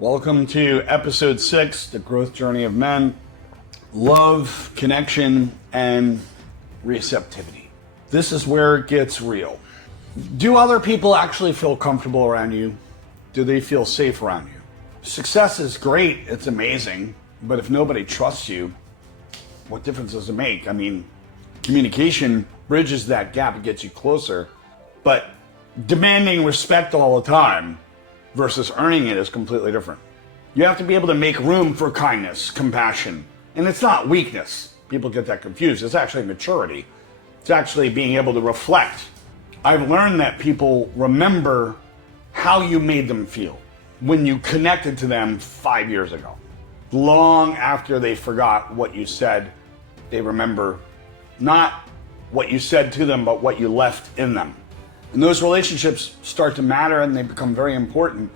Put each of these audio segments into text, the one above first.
Welcome to episode 6, The Growth Journey of Men. Love, connection, and receptivity. This is where it gets real. Do other people actually feel comfortable around you? Do they feel safe around you? Success is great, it's amazing, but if nobody trusts you, what difference does it make? I mean, communication bridges that gap, it gets you closer, but demanding respect all the time versus earning it is completely different. You have to be able to make room for kindness, compassion, and it's not weakness. People get that confused. It's actually maturity. It's actually being able to reflect. I've learned that people remember how you made them feel when you connected to them 5 years ago. Long after they forgot what you said, they remember not what you said to them, but what you left in them. And those relationships start to matter and they become very important.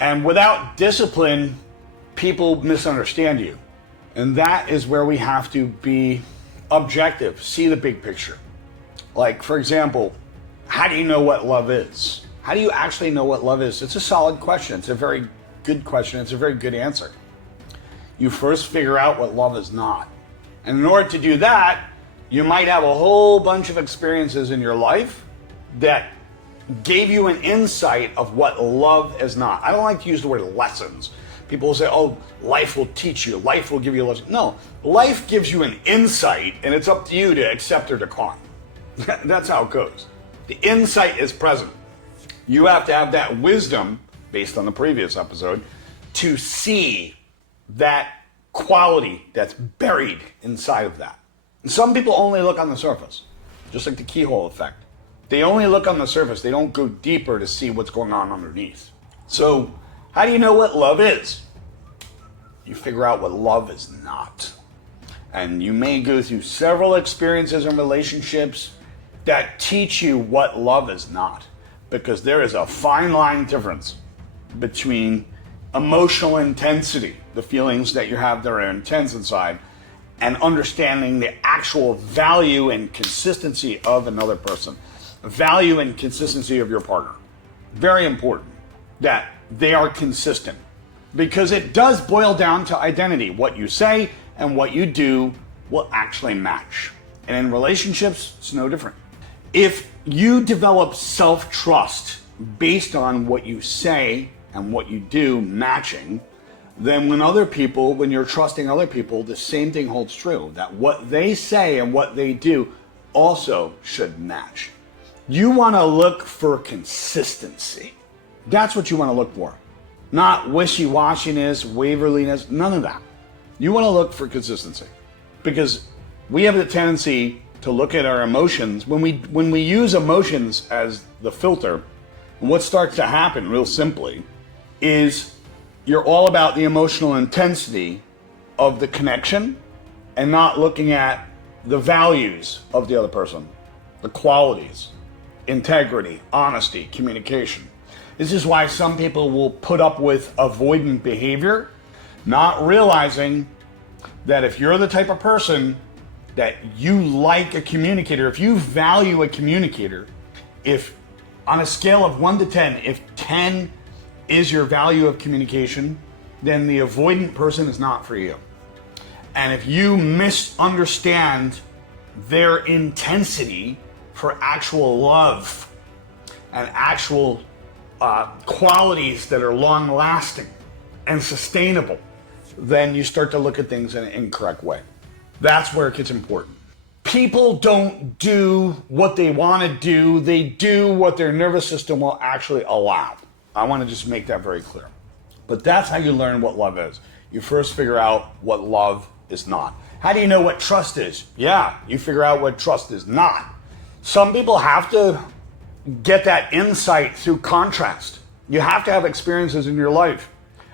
And without discipline, people misunderstand you. And that is where we have to be objective, see the big picture. Like, for example, how do you know what love is? How do you actually know what love is? It's a solid question. It's a very good question. It's a very good answer. You first figure out what love is not. And in order to do that, you might have a whole bunch of experiences in your life that gave you an insight of what love is not. I don't like to use the word lessons. People will say, oh, life will teach you, life will give you a lesson. No, life gives you an insight and it's up to you to accept or decline. That's how it goes. The insight is present. You have to have that wisdom, based on the previous episode, to see that quality that's buried inside of that. And some people only look on the surface, just like the keyhole effect. They only look on the surface. They don't go deeper to see what's going on underneath. So how do you know what love is? You figure out what love is not. And you may go through several experiences and relationships that teach you what love is not. Because there is a fine line difference between emotional intensity, the feelings that you have that are intense inside, and understanding the actual value and consistency of another person. Value and consistency of your partner. Very important that they are consistent, because it does boil down to identity. What you say and what you do will actually match. And in relationships, it's no different. If you develop self-trust based on what you say and what you do matching, then when you're trusting other people, the same thing holds true, that what they say and what they do also should match. You want to look for consistency. That's what you want to look for. Not wishy-washiness, waverliness, none of that. You want to look for consistency. Because we have the tendency to look at our emotions. When we use emotions as the filter, what starts to happen real simply is you're all about the emotional intensity of the connection and not looking at the values of the other person, the qualities. Integrity, honesty, communication. This is why some people will put up with avoidant behavior, not realizing that if you're the type of person that you like a communicator, if you value a communicator, if on a scale of 1 to 10, if 10 is your value of communication, then the avoidant person is not for you. And if you misunderstand their intensity for actual love and actual qualities that are long-lasting and sustainable, then you start to look at things in an incorrect way. That's where it gets important. People don't do what they want to do. They do what their nervous system will actually allow. I want to just make that very clear. But that's how you learn what love is. You first figure out what love is not. How do you know what trust is? Yeah, you figure out what trust is not. Some people have to get that insight through contrast. You have to have experiences in your life.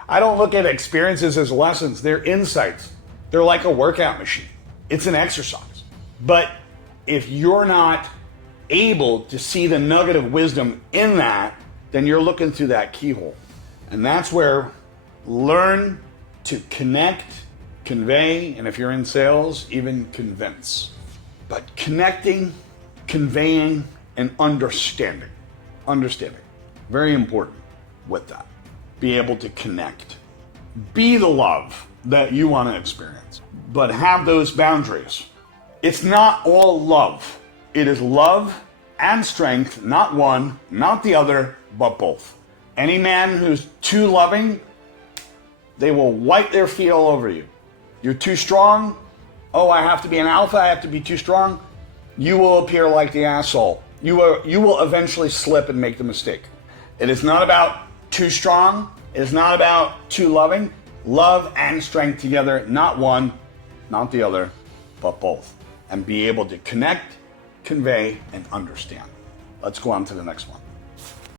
I don't look at experiences as lessons. They're insights. They're like a workout machine. It's an exercise. But if you're not able to see the nugget of wisdom in that, then you're looking through that keyhole. And that's where learn to connect, convey, and if you're in sales, even convince. But connecting, conveying, and understanding. Very important with that. Be able to connect. Be the love that you want to experience, but have those boundaries. It's not all love. It is love and strength, not one, not the other, but both. Any man who's too loving, they will wipe their feet all over you. You're too strong. Oh, I have to be an alpha. I have to be too strong. You will appear like the asshole. You will eventually slip and make the mistake. It is not about too strong. It is not about too loving. Love and strength together, not one, not the other, but both. And be able to connect, convey, and understand. Let's go on to the next one.